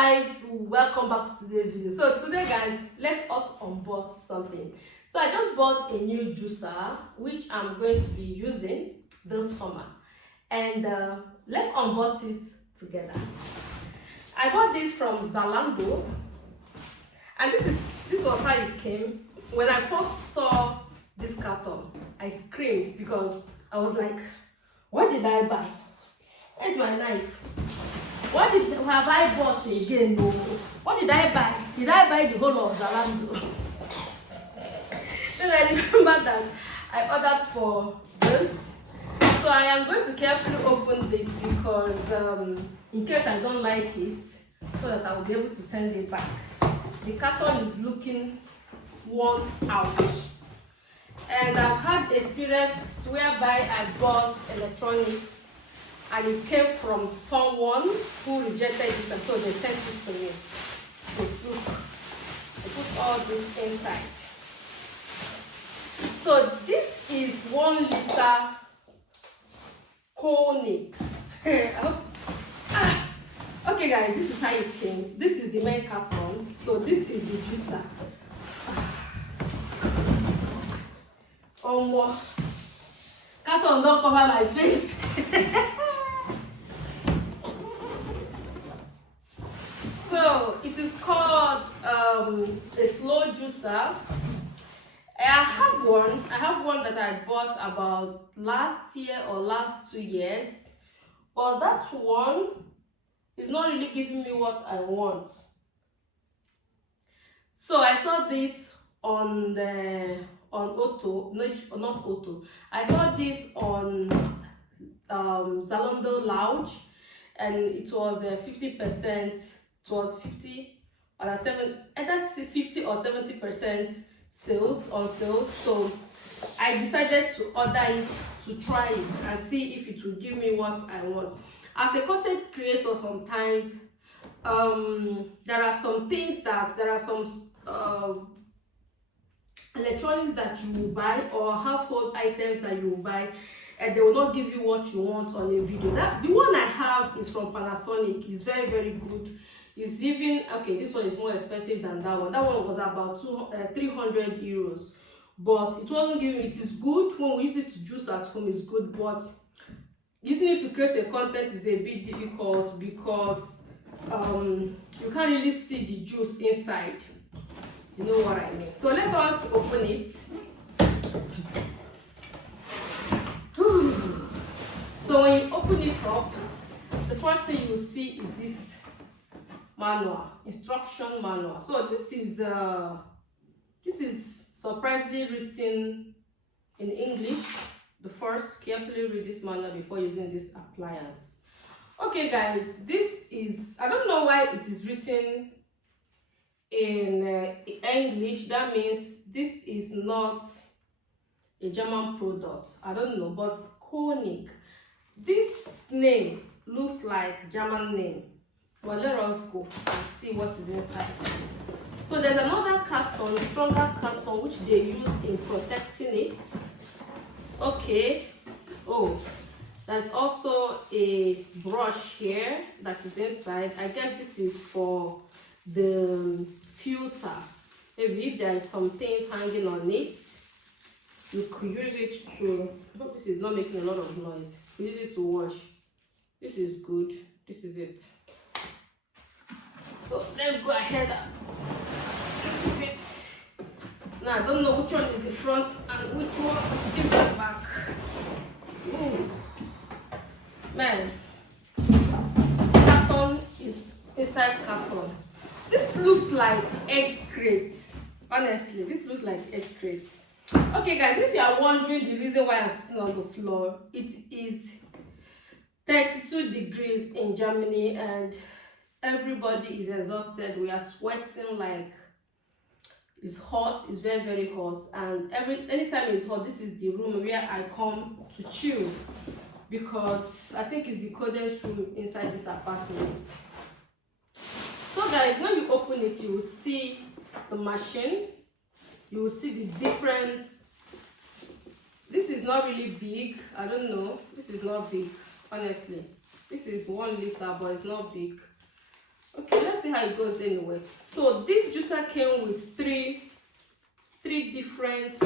guys, welcome back to today's video. So today guys, let us unbox something. So I just bought a new juicer which I'm going to be using this summer, and let's unbox it together. I bought this from Zalando, and this was how it came. When I first saw this carton, I screamed because I was like, what did I buy? Where's my knife? What have I bought again? No. What did I buy? Did I buy the whole of Zalando? Then I remember that I ordered for this. So I am going to carefully open this because in case I don't like it, so that I will be able to send it back. The carton is looking worn out. And I've had experience whereby I bought electronics and it came from someone who rejected it, and so they sent it to me. So look, I put all this inside. So this is 1 liter conic. Okay guys, this is how it came. This is the main carton. So this is the juicer. Oh more. Carton don't cover my face. So it is called a slow juicer. I have one that I bought about last year or last 2 years, but that one is not really giving me what I want. So I saw this on Auto, not Auto. I saw this on Zalando Lounge, and it was 50%. It was 50 or 50 or 70% sales on sales. So I decided to order it to try it and see if it will give me what I want. As a content creator, sometimes there are some electronics that you will buy or household items that you will buy, and they will not give you what you want on a video. The one I have is from Panasonic. It's very, very good. It's even okay. This one is more expensive than that one. That one was about 300 euros, but it wasn't giving. It is good when we use it to juice at home. It's good, but using it to create a content is a bit difficult because you can't really see the juice inside. You know what I mean? So let us open it. So when you open it up, the first thing you will see is this manual, instruction manual. So this is surprisingly written in English. The first, carefully read this manual before using this appliance. Okay guys, this is, I don't know why it is written in English. That means this is not a German product. I don't know, but Koenig, this name looks like German name. But let us go and see what is inside. So there's another carton, stronger carton, which they use in protecting it. Okay. Oh, there's also a brush here that is inside. I guess this is for the filter. Maybe if there is some things hanging on it, you could use it to, I hope this is not making a lot of noise. Use it to wash. This is good. This is it. So let's go ahead and remove it. Now I don't know which one is the front and which one is the back. Ooh. Man, carton is inside carton. This looks like egg crates. Honestly, this looks like egg crates. Okay guys, if you are wondering the reason why I'm sitting on the floor, it is 32 degrees in Germany and everybody is exhausted. We are sweating like it's hot. It's very, very hot, and anytime it's hot, this is the room where I come to chill because I think it's the coldest room inside this apartment. So guys, when you open it, you will see the machine. You will see the difference. This is not really big. I don't know. This is not big, honestly. This is 1 liter, but it's not big. Okay, let's see see how it goes anyway. So this juicer came with three different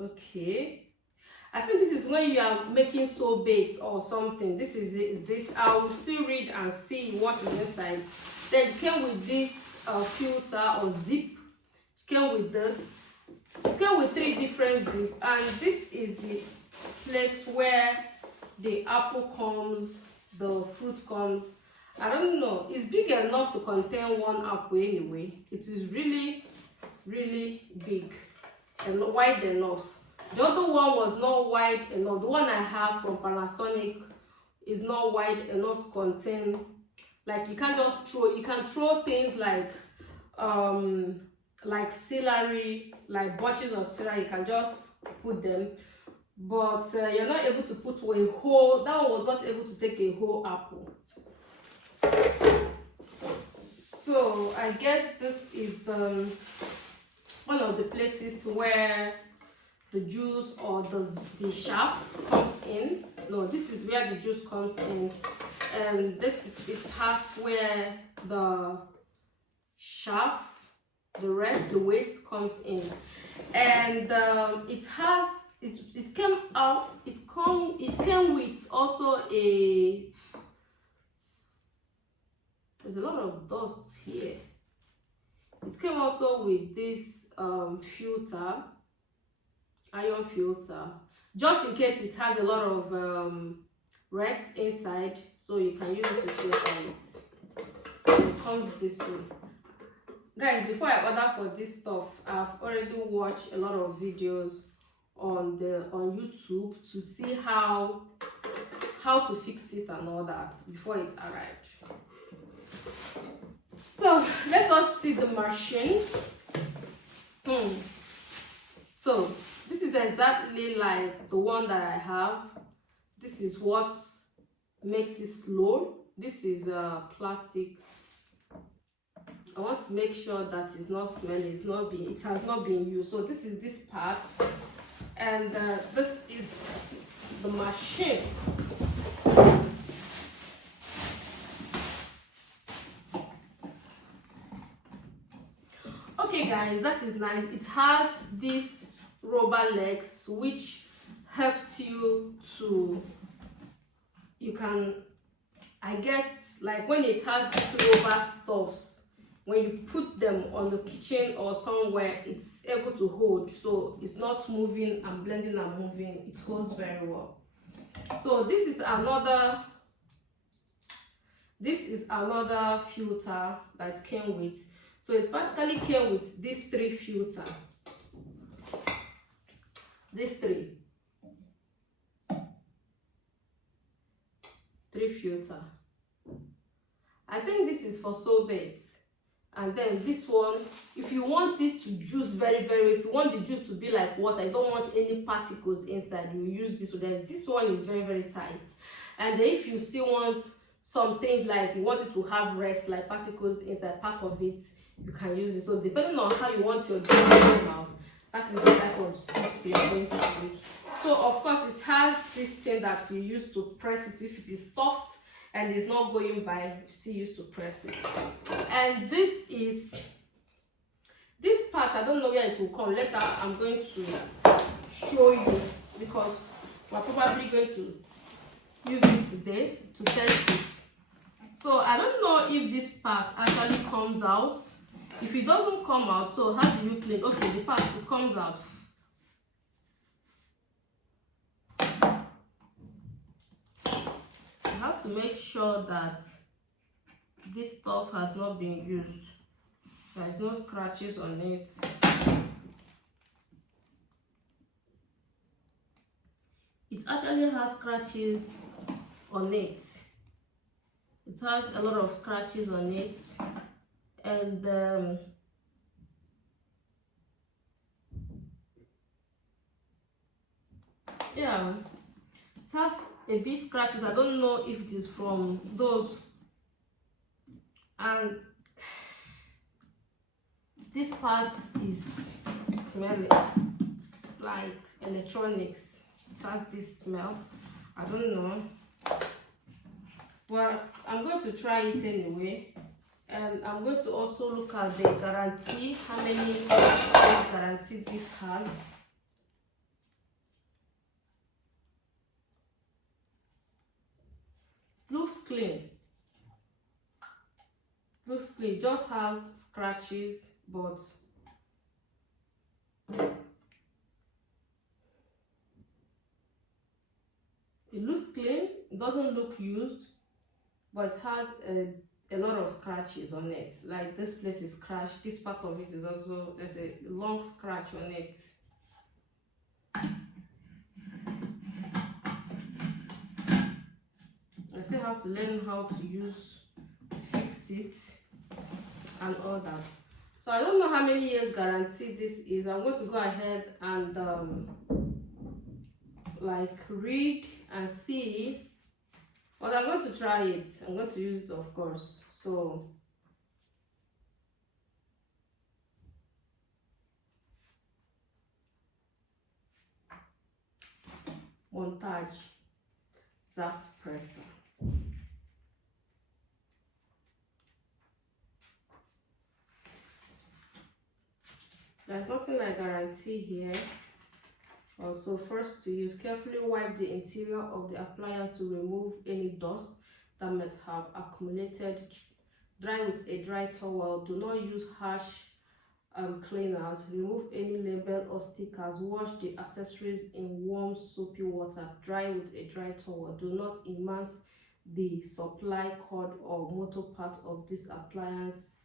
okay, I think this is when you are making sorbet or something. This is it. This I will still read and see what is inside. Then it came with this filter or zip. It came with this. It came with 3 different zip, and this is the place where the apple comes, the fruit comes. I don't know, it's big enough to contain 1 apple anyway. It is really big and wide enough. The other one was not wide enough. The one I have from Panasonic is not wide enough to contain, like you can't just throw, you can throw things like celery, like bunches of celery, you can just put them, but you're not able to put a whole, that one was not able to take a whole apple. So I guess this is the one of the places where the juice or the shaft comes in. No, this is where the juice comes in, and this is part where the shaft, the rest, the waste comes in. And it came with also a, there's a lot of dust here. It came also with this filter, iron filter, just in case it has a lot of rest inside, so you can use it to filter it. It comes this way. Guys, before I order for this stuff, I've already watched a lot of videos on YouTube to see how to fix it and all that before it arrived. So let us see the machine. So this is exactly like the one that I have. This is what makes it slow. This is plastic. I want to make sure that it's not smelling, it has not been used. So this is this part, and this is the machine. Okay guys, that is nice. It has these rubber legs which helps you to, you can, I guess, like when it has these rubber stuffs, when you put them on the kitchen or somewhere, it's able to hold, so it's not moving and blending and moving. It holds very well. So this is another filter that came with. So it basically came with these 3 filters. These 3 filters. I think this is for sorbet. And then this one, if you want it to juice if you want the juice to be like water, you don't want any particles inside, you use this one. Then this one is very tight. And then if you still want some things, like you want it to have rest, like particles inside part of it, you can use this. So depending on how you want your juice to come out, that is the type of stuff you're going to use. So of course it has this thing that you use to press it. If it is soft and it's not going by, you still use to press it. And this part, I don't know where it will come. Later I'm going to show you, because we're probably going to use it today to test it. So I don't know if this part actually comes out. If it doesn't come out, so how do you clean? Okay, the part, it comes out. You have to make sure that this stuff has not been used. There's no scratches on it. It actually has scratches on it. It has a lot of scratches on it, and yeah, it has a bit scratches. I don't know if it is from those, and this part is smelling like electronics. It has this smell. I don't know, but I'm going to try it anyway. And I'm going to also look at the guarantee, how many years guarantee this has. Looks clean. Looks clean. Just has scratches, but it looks clean. It doesn't look used, but it has a lot of scratches on it. Like this place is scratched. This part of it is also, there's a long scratch on it. I still have to learn how to fix it and all that. So I don't know how many years guarantee this is. I'm going to go ahead and like read and see, but I'm going to try it. I'm going to use it, of course. So montage Zaft presser. There's nothing like guarantee here. Also, first to use, carefully wipe the interior of the appliance to remove any dust that might have accumulated. Dry with a dry towel. Do not use harsh cleaners. Remove any label or stickers. Wash the accessories in warm soapy water. Dry with a dry towel. Do not immerse the supply cord or motor part of this appliance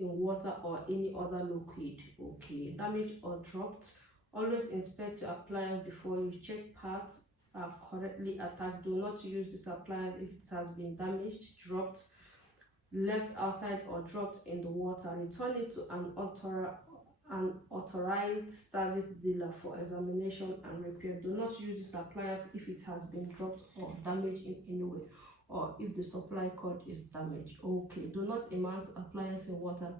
in water or any other liquid. Okay, damaged or dropped. Always inspect your appliance before you check parts are correctly attached. Do not use this appliance if it has been damaged, dropped, left outside or dropped in the water. Return it to an authorized service dealer for examination and repair. Do not use this appliance if it has been dropped or damaged in any way, or if the supply cord is damaged. Okay, do not immerse appliance in water.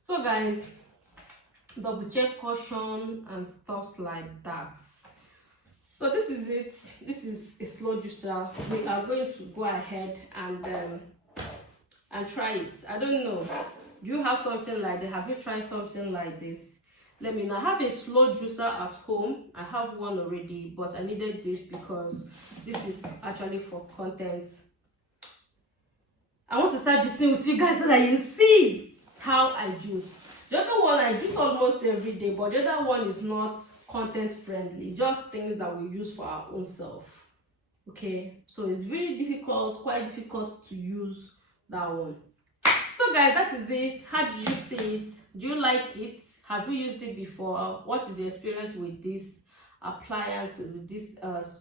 So guys, double check caution and stuff like that. So this is it. This is a slow juicer. We are going to go ahead and try it. I don't know, do you have something like that? Have you tried something like this? Let me know. I have a slow juicer at home. I have one already, but I needed this because this is actually for content. I want to start juicing with you guys so that you see how I juice. The other one I juice almost every day, but the other one is not content friendly, just things that we use for our own self. Okay, so it's really difficult, quite difficult to use that one. So guys, that is it. How do you see it? Do you like it? Have you used it before? What is your experience with this appliance, with this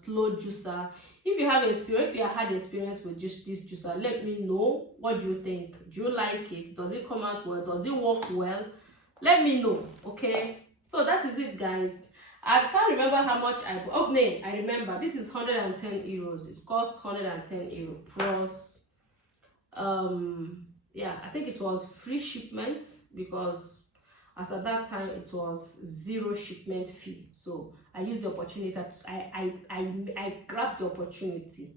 slow juicer? If you have experience, if you had experience with just this juicer, let me know. What do you think? Do you like it? Does it come out well? Does it work well? Let me know. Okay, so that is it, guys. I can't remember how much I bought. Oh no, I remember. This is 110 euros. It cost 110 euro plus yeah, I think it was free shipment, because as at that time it was 0 shipment fee. So I used the opportunity. I grabbed the opportunity.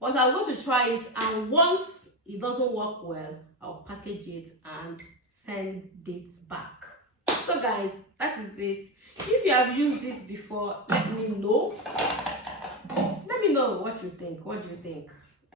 But I'm going to try it, and once it doesn't work well, I'll package it and send it back. So guys, that is it. If you have used this before, let me know. Let me know what you think. What do you think?